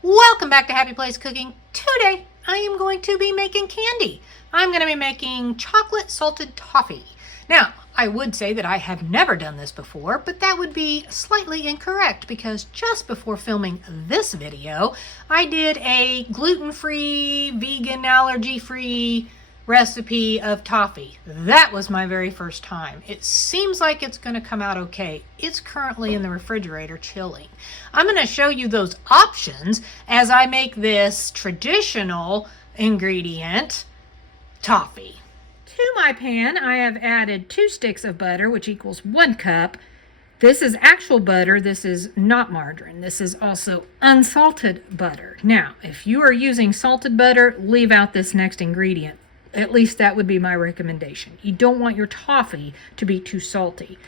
Welcome back to Happy Place Cooking. Today I am going to be making candy. I'm going to be making chocolate salted toffee. Now, I would say that I have never done this before, but that would be slightly incorrect because just before filming this video, I did a gluten-free, vegan, allergy-free recipe of toffee. That was my very first time. It seems like it's going to come out okay. It's currently in the refrigerator chilling. I'm going to show you those options as I make this traditional ingredient toffee. To my pan, I have added 2 sticks of butter, which equals 1 cup. This is actual butter. This is not margarine. This is also unsalted butter. Now, if you are using salted butter, leave out this next ingredient. At least that would be my recommendation. You don't want your toffee to be too salty.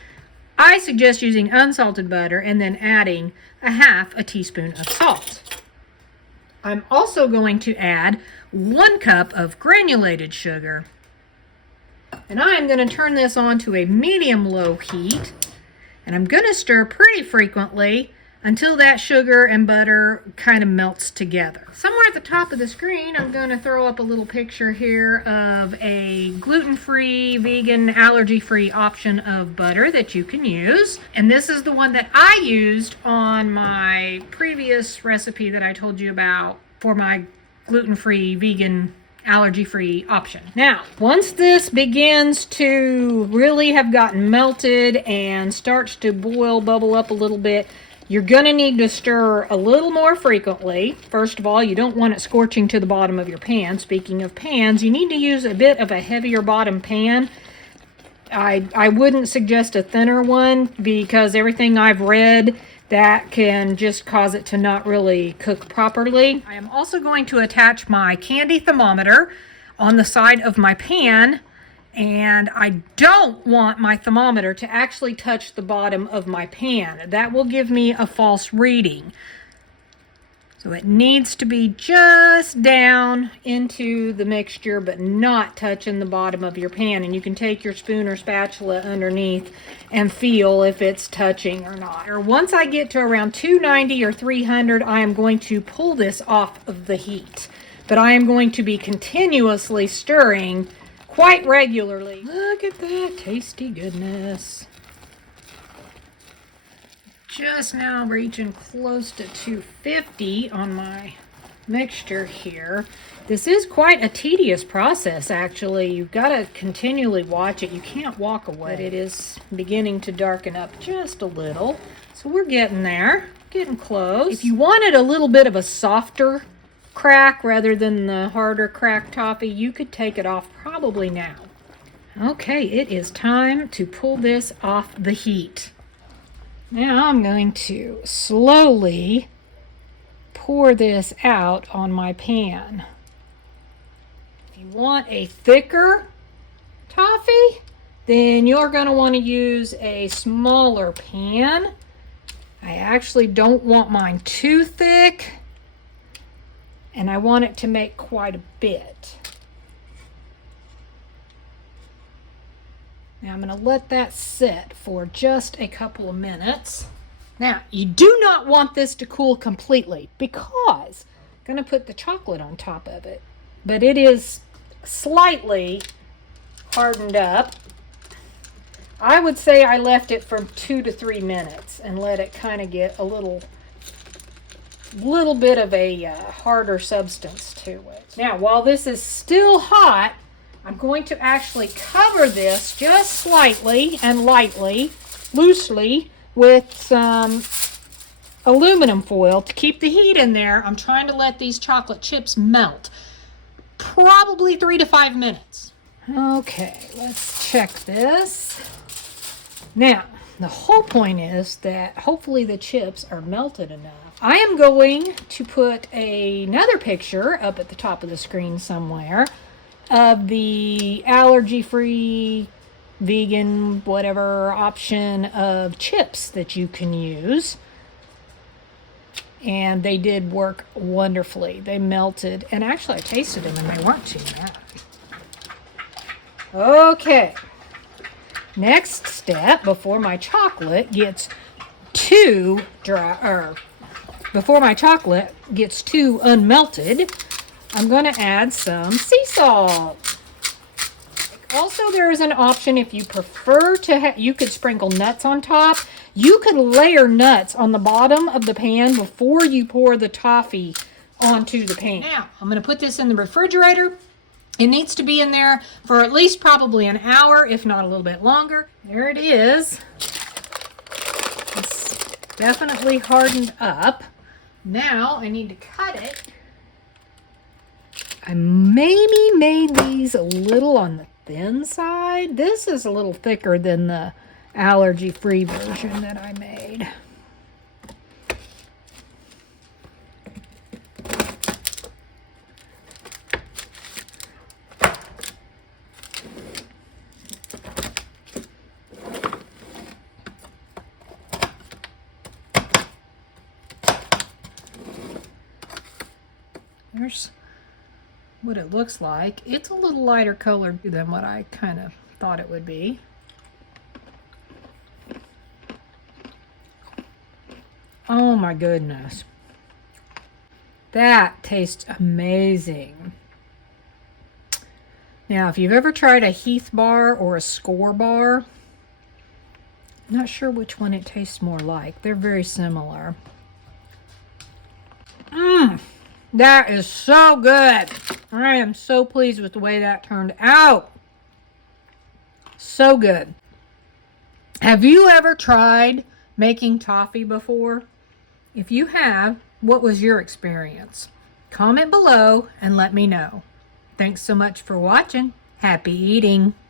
I suggest using unsalted butter and then adding a half a teaspoon of salt. I'm also going to add 1 cup of granulated sugar. And I'm going to turn this on to a medium-low heat. And I'm going to stir pretty frequently until that sugar and butter kind of melts together. Somewhere at the top of the screen, I'm going to throw up a little picture here of a gluten-free, vegan, allergy-free option of butter that you can use. And this is the one that I used on my previous recipe that I told you about for my gluten-free, vegan, allergy-free option. Now, once this begins to really have gotten melted and starts to boil, bubble up a little bit, you're going to need to stir a little more frequently. First of all, you don't want it scorching to the bottom of your pan. Speaking of pans, you need to use a bit of a heavier bottom pan. I wouldn't suggest a thinner one because everything I've read, that can just cause it to not really cook properly. I am also going to attach my candy thermometer on the side of my pan, and I don't want my thermometer to actually touch the bottom of my pan. That will give me a false reading. So it needs to be just down into the mixture, but not touching the bottom of your pan. And you can take your spoon or spatula underneath and feel if it's touching or not. Or once I get to around 290 or 300, I am going to pull this off of the heat. But I am going to be continuously stirring quite regularly. Look at that tasty goodness. Just now reaching close to 250 on my mixture here. This is quite a tedious process, actually. You've got to continually watch it. You can't walk away. But it is beginning to darken up just a little. So we're getting there, getting close. If you wanted a little bit of a softer crack rather than the harder crack toffee, you could take it off probably now. Okay, it is time to pull this off the heat. Now I'm going to slowly pour this out on my pan. If you want a thicker toffee, then you're going to want to use a smaller pan. I actually don't want mine too thick, and I want it to make quite a bit. Now I'm going to let that sit for just a couple of minutes. Now, you do not want this to cool completely because I'm going to put the chocolate on top of it. But it is slightly hardened up. I would say I left it for 2 to 3 minutes and let it kind of get a little bit of a harder substance to it. Now, while this is still hot, I'm going to actually cover this just slightly and lightly, loosely, with some aluminum foil to keep the heat in there. I'm trying to let these chocolate chips melt. Probably 3 to 5 minutes. Okay, let's check this. Now, the whole point is that hopefully the chips are melted enough. I am going to put another picture up at the top of the screen somewhere of the allergy-free, vegan, whatever option of chips that you can use. And they did work wonderfully. They melted, and actually I tasted them and they weren't too bad. Okay. Next step, before my chocolate gets too dry, or before my chocolate gets too unmelted, I'm going to add some sea salt. Also, there is an option if you prefer to, you could sprinkle nuts on top. You could layer nuts on the bottom of the pan before you pour the toffee onto the pan. Now, I'm going to put this in the refrigerator. It needs to be in there for at least probably an hour, if not a little bit longer. There it is. It's definitely hardened up. Now, I need to cut it. I maybe made these a little on the thin side. This is a little thicker than the allergy-free version that I made. There's what it looks like. It's a little lighter colored than what I kind of thought it would be. Oh my goodness. That tastes amazing. Now, if you've ever tried a Heath bar or a Score bar, I'm not sure which one it tastes more like. They're very similar. That is so good. I am so pleased with the way that turned out. So good. Have you ever tried making toffee before? If you have, what was your experience? Comment below and let me know. Thanks so much for watching. Happy eating.